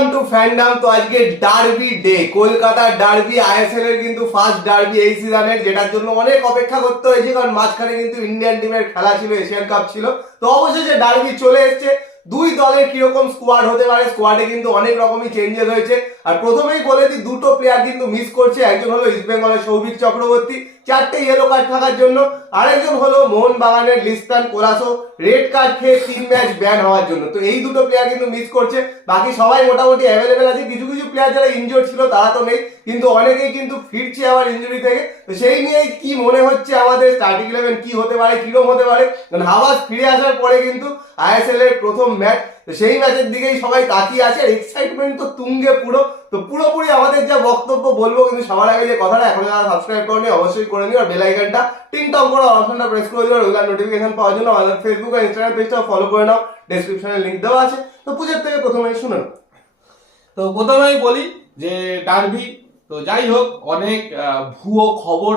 Welcome to fandom. তো আজকে derby day, কলকাতার ডার্বি, আইএসএল এর কিন্তু ফার্স্ট ডার্বি এই সিজনের, যেটার জন্য অনেক অপেক্ষা করতে হয়েছে, কারণ মাঝখানে কিন্তু ইন্ডিয়ান টিমের খেলা ছিল, এশিয়ান কাপ ছিল। তো অবশ্যই যে ডার্বি চলে এসছে, দুই দলের কিরকম স্কোয়াড হতে পারে, স্কোয়াডে কিন্তু অনেক রকমই চেঞ্জেস হয়েছে। আর প্রথমেই বলে দিই, দুটো প্লেয়ার কিন্তু মিস করছে। একজন হলো ইস্ট বেঙ্গলের সৌভিক চক্রবর্তী, 4টে ইয়েলো কার্ড থাকার জন্য। আরেকজন হলো মোহনবাগানের লিস্তান কোলাসো, রেড কার্ড খেয়ে 3 ম্যাচ ব্যান হওয়ার জন্য। তো এই দুটো প্লেয়ার কিন্তু মিস করছে। বাকি সবাই মোটামুটি অ্যাভেলেবেল আছে। কিছু কিছু প্লেয়ার যারা ইনজুর্ড ছিল তারা তো নেই, কিন্তু অনেকেই কিন্তু ফিরছে আবার ইনজুরি থেকে। তো সেই নিয়ে কি মনে হচ্ছে আমাদের স্টার্টিং 11 কি হতে পারে, কিরকম হতে পারে? কারণ হাওয়াজ ফিরে আসার পরে কিন্তু আইএসএল এর প্রথম ম্যাচ, তো সেই ম্যাচের দিকেই সবাই তাকিয়ে আছে। আর এক্সাইটমেন্ট তো তুঙ্গে পুরো। তো পুরোপুরি আমাদের যা বক্তব্য বলবো, কিন্তু সবার আগে যে কথাটা, এখন যারা সাবস্ক্রাইব করেনি অবশ্যই করে নিও, আর বেল আইকনটা টিং টং করে অপশনটা প্রেস করে দিও রেগুলার নোটিফিকেশন পাওয়ার জন্য। আমাদের ফেসবুক আর ইনস্টাগ্রাম পেজটা ফলো করে নাও, ডেসক্রিপশনে লিংক দেওয়া আছে। তো পূজার থেকে প্রথমে শুনে নাও। তো প্রথমেই বলি যে ডার্বি, তো যাই হোক, অনেক ভুয়ো খবর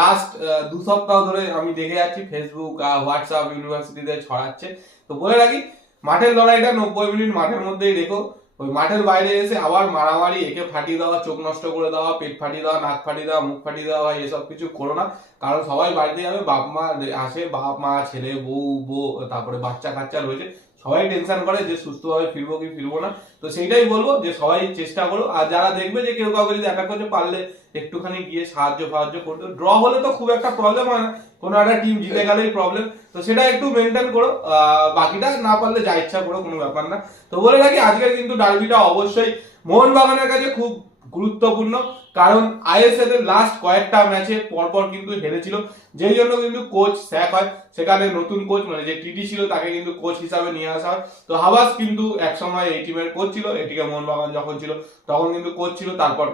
লাস্ট 2 সপ্তাহ ধরে আমি দেখে যাচ্ছি ফেসবুক, হোয়াটসঅ্যাপ, ইউনিভার্সিটিতে ছড়াচ্ছে। তো বলে রাখি, মাঠের লড়াইটা 90 মিনিট মাঠের মধ্যেই রেখো। ওই মাঠের বাইরে এসে আবার মারামারি, একে ফাটিয়ে দেওয়া, চোখ নষ্ট করে দেওয়া, পেট ফাটিয়ে দেওয়া, নাক ফাটিয়ে দেওয়া, মুখ ফাটিয়ে দেওয়া, এসব কিছু করো না। কারণ সবাই বাড়িতে যাবে, বাপ মা আসে, বাপ মা, ছেলে, বউ, তারপরে বাচ্চা কাচ্চা রয়েছে, সবাই টেনশন করে যে সুস্থভাবে ফিরবো কি ফিরবো না। তো সেইটাই বলবো যে সবাই চেষ্টা করো। আর যারা দেখবে যে কেউ কাউকে যদি দেখা করতে পারলে একটুখানি গিয়ে সাহায্য করতে। ড্র হলে তো খুব একটা প্রবলেম হয় না, কোনো একটা টিম জিতে গেলেই প্রবলেম। তো সেটা একটু মেনটেন করো, বাকিটা না পারলে যা ইচ্ছা করো, কোনো ব্যাপার না। তো বলে রাখি, আজকের কিন্তু ডার্বিটা অবশ্যই মোহনবাগানের কাছে খুব গুরুত্বপূর্ণ, কারণ আইএসএল এর লাস্ট কয়েকটা ম্যাচে পরপর কিন্তু হেরেছিল, যেই জন্য কিন্তু কোচ স্যাক হয়। সেখানে নতুন কোচ, মানে যে টিটি ছিল, তাকে কিন্তু কোচ হিসাবে নিয়ে আসা হয়। তো হাবাস কিন্তু একসময় এই টিমের কোচ ছিল, এটিকে মোহনবাগান যখন ছিল তখন কিন্তু কোচ ছিল, তারপর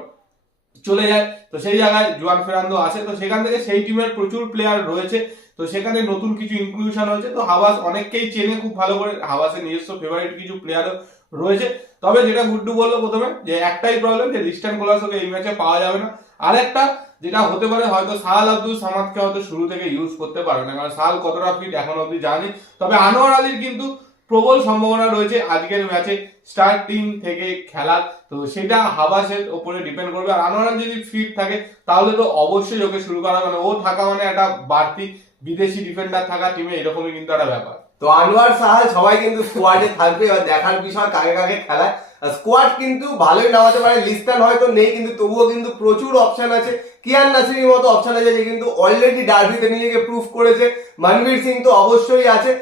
চলে যায়। তো সেই জায়গায় জুয়ান ফেরান্দো আসে, তো সেখান থেকে সেই টিমের প্রচুর প্লেয়ার রয়েছে। তো সেখানে নতুন কিছু ইনক্লুশন হয়েছে। তো হাবাস অনেককেই চেনে খুব ভালো করে, হাবাসের নিজস্ব ফেভারিট কিছু প্লেয়ারও রয়েছে। তবে যেটা গুড্ডু বললো প্রথমে, যে একটাই প্রবলেম, যে লিস্টান কোলাসোকে এই ম্যাচে পাওয়া যাবে না। আরেকটা যেটা হতে পারে, হয়তো সাহাল আব্দুল সামাদকে হয়তো শুরু থেকে ইউজ করতে পারবে না, কারণ সাহাল কতটা ফিট এখন অব্দি জানি। তবে আনোয়ার আলীর কিন্তু প্রবল সম্ভাবনা রয়েছে আজকের ম্যাচে স্টার্টিং থেকে খেলার। তো সেটা হাবাসের উপরে ডিপেন্ড করবে। আর আনোয়ার আলী যদি ফিট থাকে তাহলে তো অবশ্যই ওকে শুরু করা, মানে ও থাকা মানে একটা বাড়তি বিদেশি ডিফেন্ডার থাকা টিমে, এরকমই কিন্তু একটা ব্যাপার। তো আনোয়ার সাহাল সবাই কিন্তু স্কোয়াডে থাকবে। এবার দেখার বিষয় কাকে কাকে খেলায়। স্কোয়াড কিন্তু ভালোই নামাতে পারে। লিস্টান হয়তো নেই, কিন্তু তবুও কিন্তু প্রচুর অপশন আছে। কিয়ান নাসিরের মতো অপশন আছে, যে কিন্তু অলরেডি ডার্বিতে নিজেকে প্রুফ করেছে। মনবীর সিং তো অবশ্যই আছে।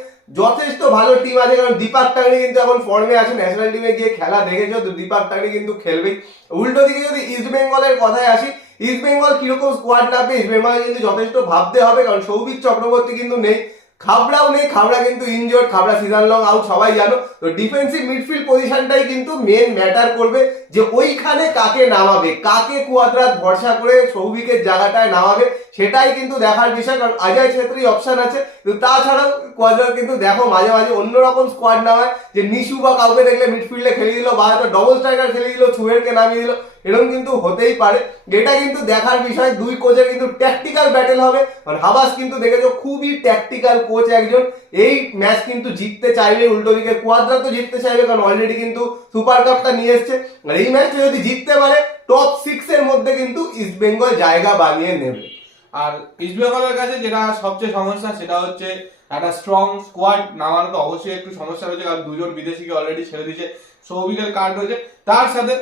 যথেষ্ট ভালো টিম আছে, কারণ দীপাক টাংরি কিন্তু এখন ফর্মে আছে, ন্যাশনাল টিমে গিয়ে খেলা দেখেছো, তো দীপাক টাংরি কিন্তু খেলবেই। উল্টো দিকে যদি ইস্ট বেঙ্গলের কথায় আসি, ইস্ট বেঙ্গল কিরকম স্কোয়াড নামবে, ইস্ট বেঙ্গল কিন্তু যথেষ্ট ভাবতে হবে, কারণ সৌভিক চক্রবর্তী কিন্তু নেই, খাবড়াও নেই, খাবড়া কিন্তু ইনজোর্ড, খাবড়া সিজন লং আউট, সবাই জানো। তো ডিফেন্সিভ মিডফিল্ড পজিশনটাই কিন্তু মেন ম্যাটার করবে, যে ওইখানে কাকে নামাবে, কাকে কুয়াদ্রাত ভরসা করে সৌভিকের জায়গাটায় নামাবে, সেটাই কিন্তু দেখার বিষয়। কারণ অজয় ছেত্রী অপশন আছে, কিন্তু তাছাড়াও কুয়াদ্রাত কিন্তু দেখো মাঝে মাঝে অন্যরকম স্কোয়াড নামায়, যে নিশু বা কাউকে দেখলে মিডফিল্ডে খেলে দিল, বা হয়তো ডবল স্ট্রাইকার খেলে দিল, ছুয়েরকে নামিয়ে দিল, এরকম কিন্তু হতেই পারে। এটা কিন্তু দেখার বিষয়। দুই কোচের কিন্তু ট্যাকটিক্যাল ব্যাটেল হবে। মানে হাবাস কিন্তু দেখেছো খুবই ট্যাকটিক্যাল কোচ একজন। এই ম্যাচ কিন্তু জিততে চাইবে, উল্টো দিকে কোয়াদ্রা তো জিততে চাইবে, কারণ অলরেডি কিন্তু সুপার কাপটা নিয়ে এসছে। আর এই ম্যাচটা যদি জিততে পারে, টপ 6 এর মধ্যে কিন্তু ইস্ট বেঙ্গল জায়গা বানিয়ে নেবে। আর ইস্ট বেঙ্গলের কাছে যেটা সবচেয়ে সমস্যা, সেটা হচ্ছে একটা স্ট্রং স্কোয়াড নামানো। তো অবশ্যই একটু সমস্যা রয়েছে, কারণ দুজন বিদেশিকে অলরেডি ছেড়ে দিয়েছে, সৌভিকের কার্ড রয়েছে। তার সাথে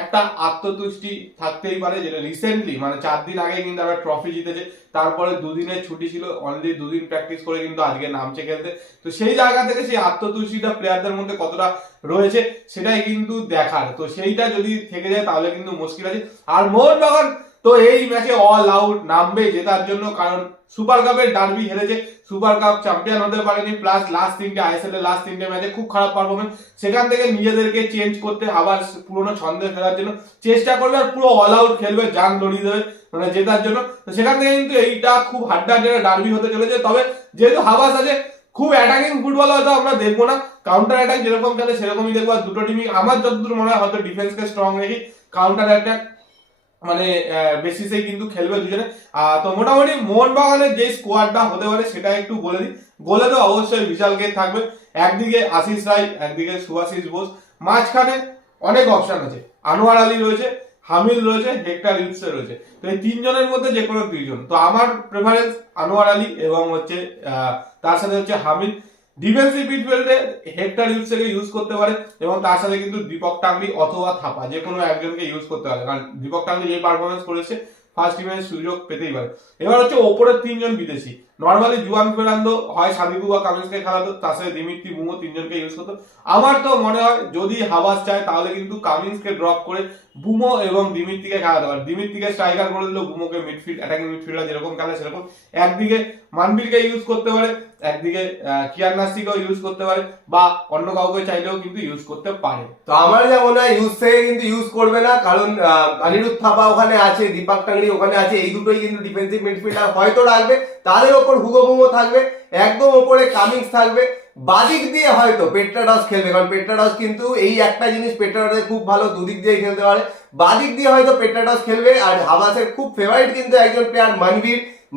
একটা আত্মতুষ্টি থাকতেই পারে, যেটা রিসেন্টলি মানে 4 দিন আগে কিন্তু আমরা ট্রফি জিতেছে, তারপরে 2 দিনের ছুটি ছিল, অনলি 2 দিন প্র্যাকটিস করে কিন্তু আজকে নামছে খেলতে। তো সেই জায়গা থেকে সেই আত্মতুষ্টিটা প্লেয়ারদের মধ্যে কতটা রয়েছে সেটাই কিন্তু দেখার। তো সেইটা যদি থেকে যায় তাহলে কিন্তু মুশকিল আছে। আর মোহনবাগান তো এই ম্যাচে অল আউট নামবে জেতার জন্য, কারণ সুপার কাপের ডার্বি হেরেছে, সুপার কাপ চ্যাম্পিয়ন হতে পারেনি, প্লাস লাস্ট 3টে আইএসএল এর লাস্ট 3টে ম্যাচে খুব খারাপ পারফরমেন্স। সেখান থেকে নিজেদেরকে চেঞ্জ করতে, আবার পুরোনো ছন্দে ফেরার জন্য চেষ্টা করবে, আর পুরো অল আউট খেলবে, জান লড়িয়ে দেবে মানে জেতার জন্য। তো সেখান থেকে কিন্তু এইটা খুব হাড্ডাহাড্ডি ডার্বি হতে চলেছে। তবে যেহেতু হাবাস আছে, খুব অ্যাটাকিং ফুটবল হয়তো আমরা দেখবো না, কাউন্টার অ্যাটাক যেরকম খেলে সেরকমই দেখবো। আর দুটো টিমই আমার যতদূর মনে হয় হয়তো ডিফেন্সকে স্ট্রং রেখে কাউন্টার অ্যাটাক মানে বেসিসে কিন্তু খেলবে দুজনে। তো মোটামুটি মোহনবাগানের যে স্কোয়াডটা হতে পারে সেটা একটু বলে দিই। গোলে তো অবশ্যই বিশাল কে থাকবে, একদিকে আশিস রায়, একদিকে সুভাশিস বোস, মাঝখানে অনেক অপশন আছে। আনোয়ার আলী রয়েছে, হামিল রয়েছে, হেক্টর ইউসে রয়েছে। তো এই তিনজনের মধ্যে যে কোনো দুইজন। তো আমার প্রেফারেন্স আনোয়ার আলী এবং হচ্ছে তার সাথে হচ্ছে হামিল। ডিফেন্সিভ মিডফিল্ডে হেক্টর ইউসকে ইউজ করতে পারে এবং তার সাথে কিন্তু দীপক টাংরি অথবা থাপা যে কোনো একজনকে ইউজ করতে পারে, কারণ দীপক টাংরি যে পারফরমেন্স করেছে ফার্স্ট টিমের সুযোগ পেতেই পারে। এবার হচ্ছে ওপরের তিনজন বিদেশি, নর্মালি জুয়ান ফের্নান্দো হয় সাদিকু বা কামিন্সকে খেলাতো, তার সাথে দিমিত্রি বুমো তিনজনকে ইউজ করতো। আমার তো মনে হয় যদি হাবাস চায় তাহলে কিন্তু কামিন্সকে ড্রপ করে বুমো এবং দিমিত্রিকে খেলাতে পারে। দিমিত্রিকে স্ট্রাইকার করে দিল, বুমোকে মিডফিল্ড অ্যাটাকিং মিডফিল্ডার যেরকম খেলে সেরকম। একদিকে মানবীরকে ইউজ করতে পারে, একদিকে কিয়ান নাসিকেও ইউজ করতে পারে, বা অন্য কাউকে চাইলেও কিন্তু ইউজ করতে পারে। তো আমার যা মনে হয় ইউজ থেকে কিন্তু ইউজ করবে না, কারণ অনিরুদ্ধ থাপা ওখানে আছে, দীপক টাংরি ওখানে আছে, এই দুটোই কিন্তু ডিফেন্সিভ মিডফিল্ডার হয়তো রাখবে। তাদের ওপর হুগো বুমো থাকবে, একদম ওপরে কামিংস থাকবে। বাদিক দিয়ে হয়তো পেট্রাডস খেলবে, কারণ পেট্রাডস কিন্তু এই একটা জিনিস পেট্রাডস খুব ভালো, দুদিক দিয়ে খেলতে পারে। বাদিক দিয়ে হয়তো পেট্রাডস খেলবে। আর হাবাসের খুব ফেভারিট কিন্তু একজন প্লেয়ার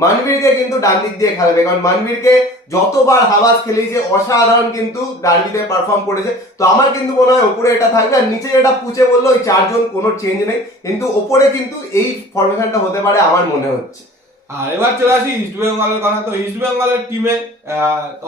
মানবীরকে কিন্তু ডান দিক দিয়ে খেলাবে, কারণ মানবীরকে যতবার হাবাস খেলিয়েছে অসাধারণ কিন্তু ডার্বিতে পারফর্ম করেছে। তো আমার কিন্তু মনে হয় ওপরে এটা থাকবে। আর নিচে যেটা পুছে বললো ওই চারজন কোনো চেঞ্জ নেই, কিন্তু ওপরে কিন্তু এই ফরমেশনটা হতে পারে আমার মনে হচ্ছে। আর এবার চলে আসি ইস্ট বেঙ্গলের কথা। তো ইস্ট বেঙ্গলের টিমে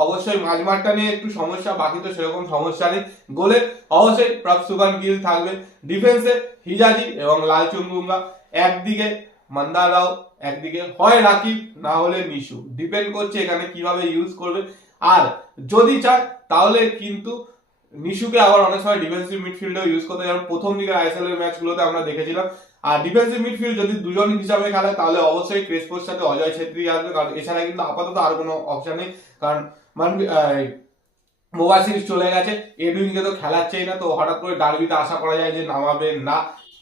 অবশ্যই মাঝমাঠটা নিয়ে একটু সমস্যা, বাকি তো সেরকম সমস্যা নেই। গোলে অবশ্যই প্রভসুকান গিল থাকবে, ডিফেন্সে হিজাজি এবং লালচুং বুমরা, একদিকে মন্দার রাও, একদিকে হয় রাকিব না হলে নিশু, ডিপেন্ড করছে এখানে কিভাবে ইউজ করবে। আর যদি চায় তাহলে কিন্তু নিশুকে আবার অনেক সময় ডিফেন্সিভ মিডফিল্ডেও ইউজ করতে, যেমন প্রথম দিকে আইএসএল এর ম্যাচগুলোতে আমরা দেখেছিলাম। আর ডিফেন্সিভ মিডফিল্ড যদি দুজন হিসাবে খেলে তাহলে অবশ্যই ক্রেসপোর সাথে অজয় ছেত্রী আসবে, কারণ এছাড়া কিন্তু আপাতত আর কোনো অপশন নেই। কারণ মোবাসির চলে গেছে, এডুইনকে তো খেলাচ্ছেই না, তো হঠাৎ করে ডার্বিতে আশা করা যায় যে নামাবে না।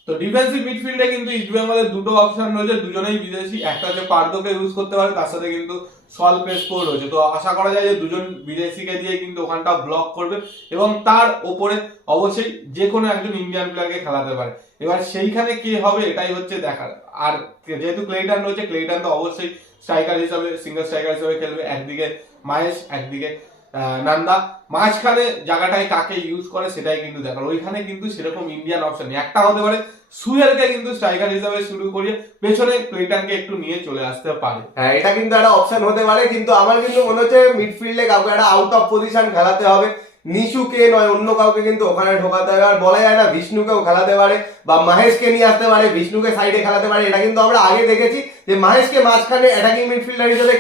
তো ডিফেন্সিভ মিডফিল্ডে কিন্তু ইস্ট বেঙ্গলের দুটো অপশন রয়েছে, দুজনেই বিদেশি। একটা হচ্ছে পার্দোকে ইউজ করতে পারে, তার সাথে কিন্তু সল ক্রেসপো রয়েছে। তো আশা করা যায় যে দুজন বিদেশিকে দিয়ে কিন্তু ওখানটা ব্লক করবে এবং তার ওপরে অবশ্যই যে কোনো একজন ইন্ডিয়ান প্লেয়ারকে খেলাতে পারে। এবার সেইখানে কে হবে এটাই হচ্ছে দেখার। আর যেহেতু ক্লেটন রয়েছে, ক্লেটন তো অবশ্যই স্ট্রাইকার হিসাবে, সিঙ্গেল স্ট্রাইকার হিসাবে খেলবে। একদিকে মাহেশ, একদিকে নান্দা, মাঝখানে জায়গাটায় কাকে ইউজ করে সেটাই কিন্তু দেখার। ওইখানে কিন্তু সেরকম ইন্ডিয়ান অপশন নেই। একটা হতে পারে সুহেলকে কিন্তু স্ট্রাইকার হিসাবে শুরু করিয়ে পেছনে ক্লেটনকে একটু নিয়ে চলে আসতে পারে। হ্যাঁ, এটা কিন্তু একটা অপশন হতে পারে, কিন্তু আমার কিন্তু মনে হচ্ছে মিডফিল্ডে কাউকে একটা আউট অফ পজিশন খেলাতে হবে। নিশুকে নয়, অন্য কাউকে কিন্তু ওখানে ঢোকাতে হবে। আর বলা যায় না বিষ্ণুকেও খেলাতে পারে বা মাহেশকে নিয়ে আসতে পারে, বিষ্ণুকে সাইডে খেলাতে পারে। এটা কিন্তু আমরা আগে দেখেছি যে মাহেশকে মাঝখানে অ্যাটাকিং মিডফিল্ডার হিসেবে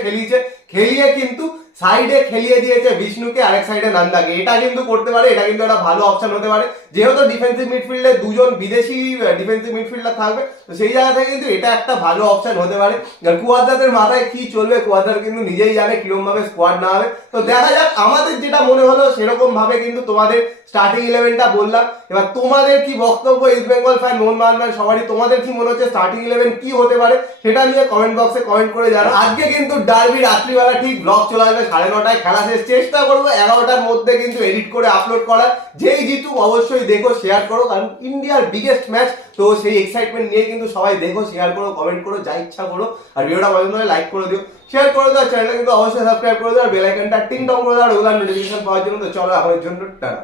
খেলিয়ে কিন্তু সাইডে খেলিয়ে দিয়েছে বিষ্ণুকে, আরেক সাইডে নান্দাকে। এটা কিন্তু করতে পারে, এটা কিন্তু একটা ভালো অপশন হতে পারে। যেহেতু ডিফেন্সিভ মিডফিল্ডে দুজন বিদেশি ডিফেন্সিভ মিডফিল্ডার থাকবে, তো সেই জায়গা থেকে কিন্তু এটা একটা ভালো অপশন হতে পারে। কুয়াদ্রাদের মাথায় কি চলবে কুয়াদ্রার কিন্তু নিজেই জানে কিরকম ভাবে স্কোয়াড না হবে। তো দেখা যাক, আমাদের যেটা মনে হলো সেরকম ভাবে কিন্তু তোমাদের স্টার্টিং 11টা বললাম। এবার তোমাদের কি বক্তব্য, east Bengal fan, Mohun Bagan fan, সবারই তোমাদের কি মনে হচ্ছে স্টার্টিং 11 কি হতে পারে সেটা নিয়ে কমেন্ট বক্সে কমেন্ট করে জানাও। আজকে কিন্তু ডার্বি রাত্রিবেলা ঠিক ব্লগ চলে আসবে 9:30, খেলা শেষ। চেষ্টা করবো 11টার মধ্যে কিন্তু এডিট করে আপলোড করার। যেই জিতুক অবশ্যই দেখো, শেয়ার করো, কারণ ইন্ডিয়ার বিগেস্ট ম্যাচ। তো সেই এক্সাইটমেন্ট নিয়ে কিন্তু সবাই দেখো, শেয়ার করো, কমেন্ট করো, যা ইচ্ছা করো। আর ভিডিওটা পছন্দ হলে লাইক করে দিও, শেয়ার করে দাও, চ্যানেলটা কিন্তু অবশ্যই সাবস্ক্রাইব করে দাও, আর বেল আইকনটা টিং টং করে দাও রেগুলার নোটিফিকেশন পাওয়ার জন্য। তো চলো এখনের জন্য টাটা।